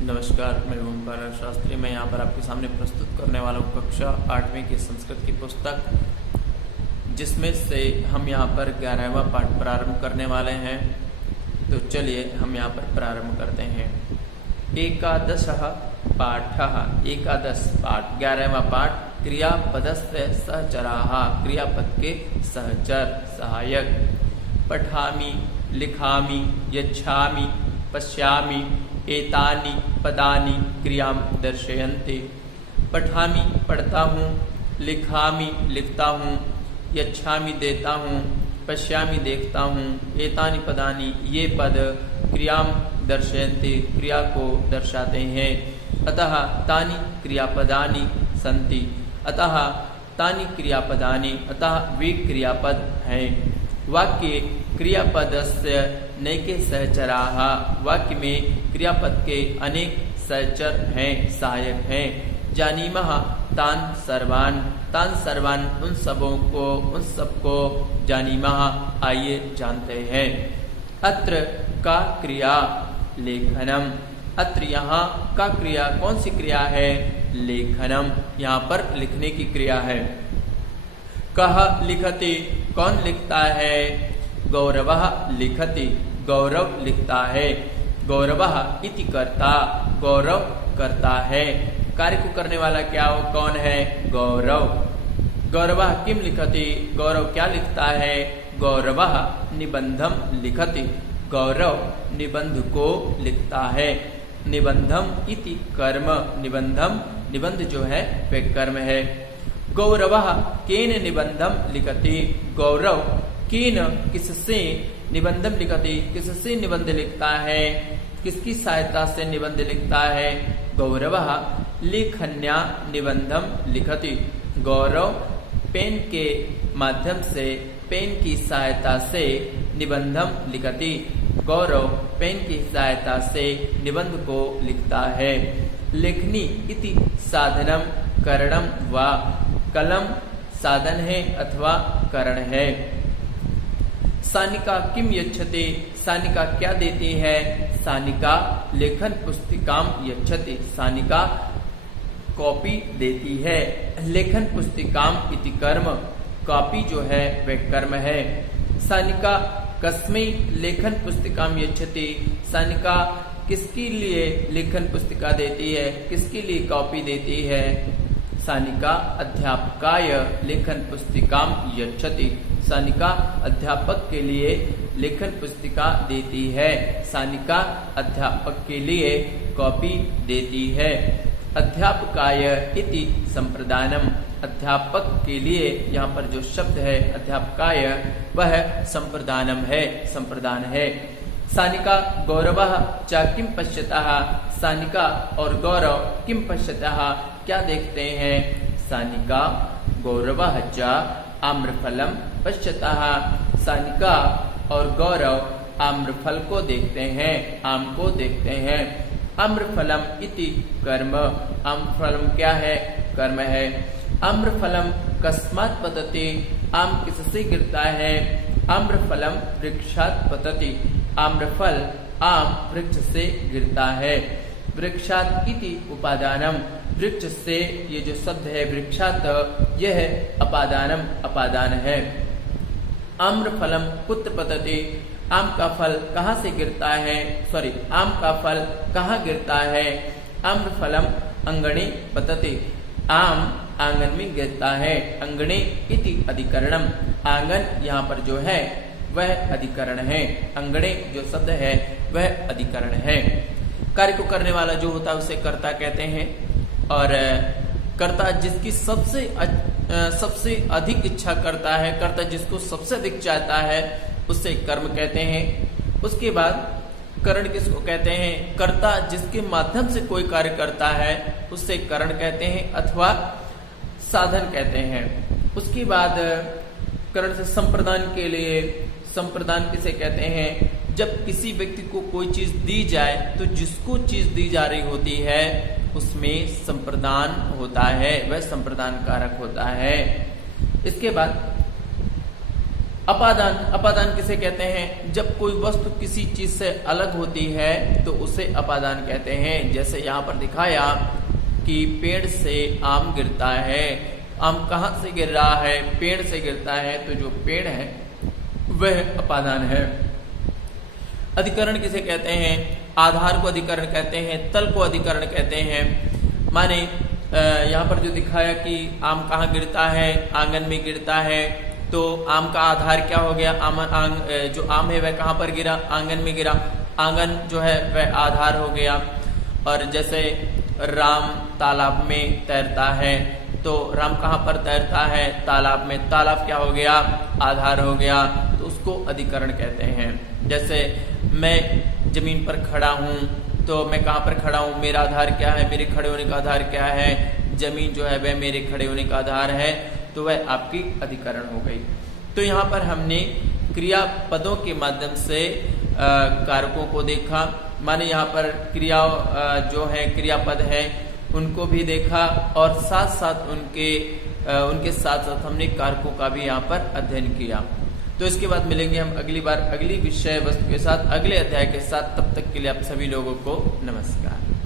नमस्कार, मैं ओमकार शास्त्री। मैं यहाँ पर आपके सामने प्रस्तुत करने वाला हूँ कक्षा 8वीं की संस्कृत की पुस्तक, जिसमें से हम यहाँ पर 11वां पाठ प्रारंभ करने वाले हैं। तो चलिए हम यहाँ पर प्रारंभ करते हैं। एकादशः पाठः, एकादश पाठ, 11वां पाठ। क्रियापदस्य सहचराः, क्रियापद के सहचर सहायक। पठामि, लिखामि, यच्छामि, पश्यामि, एतानि पदानि क्रियां दर्शयन्ति। पठामि पढ़ता हूँ, लिखामि लिखता हूँ, यच्छामि देता हूँ, पश्यामि देखता हूँ, एतानि पदानि ये पद क्रियां दर्शयन्ति क्रिया को दर्शाते हैं। अतः तानि क्रियापदानि सन्ति, अतः तानि क्रियापदानि, अतः वे क्रियापद हैं। वाक्ये क्रियापदस्य नैके सहचराः, वाक्य में क्रियापद के अनेक सहचर हैं, सहायक हैं। जानीमः तान् सर्वान्, तान् सर्वान् उन सबको जानीमः आइए जानते हैं। अत्र का क्रिया लेखनम, अत्र यहाँ का क्रिया कौन सी क्रिया है? लेखनम, यहाँ पर लिखने की क्रिया है। कः लिखति, कौन लिखता है? गौरवः लिखति, गौरव लिखता है। गौरवः इति कर्ता, गौरव करता है। कार्य को करने वाला क्या हो, कौन है? गौरव। गौरवः किम लिखति, गौरव क्या लिखता है? गौरवः निबंधम लिखति, गौरव निबंध को लिखता है। निबंधम इति कर्म, निबंधम, निबंध जो है वह कर्म है। गौरवः केन निबंधम लिखति, गौरव केन किससे निबंधम लिखति, किससे निबंध लिखता है, किसकी सहायता से निबंध लिखता है? गौरवः लेखन्या निबंधम लिखति, गौरव पेन के माध्यम से, पेन की सहायता से निबंधम लिखति, गौरव पेन की सहायता से निबंध को लिखता है। लेखनी इति साधनम करणम वा, कलम साधन है अथवा करण है। सानिका किम यच्छति, सानिका क्या देती है? सानिका लेखन पुस्तिकाम यच्छति, सानिका कॉपी देती है। लेखन पुस्तिकाम इति कर्म, कॉपी जो है वह कर्म है। सानिका कस्मै लेखन पुस्तिकाम यच्छति, सानिका किसके लिए लेखन पुस्तिका देती है, किसके लिए कॉपी देती है? सानिका अध्यापकाय लेखन पुस्तिकाम यच्छति, सानिका अध्यापक के लिए लेखन पुस्तिका देती है। सानिका अध्यापक के लिए कॉपी देती है। अध्यापकाय इति संप्रदानम, अध्यापक के लिए यहाँ पर जो शब्द है अध्यापकाय वह संप्रदानम है, संप्रदान है। सानिका गौरवः च किम पश्यतः, सानिका और गौरव किम पश्यतः क्या देखते हैं? सानिका गौरवः च आम्रफलम पश्यतः, सानिका और गौरव आम्रफल को देखते हैं, आम को देखते हैं। आम्रफलम इति कर्म, आम्रफलम क्या है? कर्म है। आम्रफलम कस्मात् पतति, आम किससे गिरता है? आम्रफलम वृक्षात् पतति, आम्रफल आम वृक्ष से गिरता है। वृक्षात् इति उपादानम, वृक्ष से, ये जो शब्द है वृक्षात्, यह अपादानम, अपादान है। आम्रफलम कुत्र पतति, आम का फल कहाँ से गिरता है? सॉरी, आम का फल कहाँ गिरता है? आम्रफलम अंगणे पतति, आम आंगन में गिरता है। अंगणे इति अधिकरणम, आंगन यहाँ पर जो है वह अधिकरण है। अंगणे जो शब्द है वह अधिकरण है। कार्य को करने वाला जो होता है उसे कर्ता कहते हैं, और कर्ता जिसकी सबसे अधिक इच्छा करता है, कर्ता जिसको सबसे अधिक चाहता है उससे कर्म कहते हैं। उसके बाद करण किसको कहते हैं? कर्ता जिसके माध्यम से कोई कार्य करता है उससे करण कहते हैं अथवा साधन कहते हैं। उसके बाद करण से संप्रदान के लिए, संप्रदान किसे कहते हैं? जब किसी व्यक्ति को कोई चीज दी जाए तो जिसको चीज दी जा रही होती है उसमें संप्रदान होता है, वह संप्रदान कारक होता है। इसके बाद अपादान, अपादान किसे कहते हैं? जब कोई वस्तु किसी चीज से अलग होती है तो उसे अपादान कहते हैं। जैसे यहाँ पर दिखाया कि पेड़ से आम गिरता है। आम कहाँ से गिर रहा है? पेड़ से गिरता है, तो जो पेड़ है वह अपादान है। अधिकरण किसे कहते हैं? आधार को अधिकरण कहते हैं, तल को अधिकरण कहते हैं। माने यहाँ पर जो दिखाया कि आम कहाँ गिरता है? आंगन में गिरता है, तो आम का आधार क्या हो गया? जो आम है वह कहाँ पर गिरा? आंगन में गिरा। आंगन जो है वह आधार हो गया। और जैसे राम तालाब में तैरता है, तो राम कहाँ पर तैरता है? तालाब में। तालाब क्या हो गया? आधार हो गया, तो उसको अधिकरण कहते हैं। जैसे मैं जमीन पर खड़ा हूँ, तो मैं कहाँ पर खड़ा हूँ? मेरा आधार क्या है? मेरे खड़े होने का आधार क्या है? जमीन जो है वह मेरे खड़े होने का आधार है, तो वह आपकी अधिकरण हो गई। तो यहाँ पर हमने क्रियापदों के माध्यम से कारकों को देखा। माने यहाँ पर क्रिया जो है क्रियापद है उनको भी देखा, और साथ साथ उनके साथ साथ हमने कारकों का भी यहाँ पर अध्ययन किया। तो इसके बाद मिलेंगे हम अगली बार अगली विषय वस्तु के साथ, अगले अध्याय के साथ। तब तक के लिए आप सभी लोगों को नमस्कार।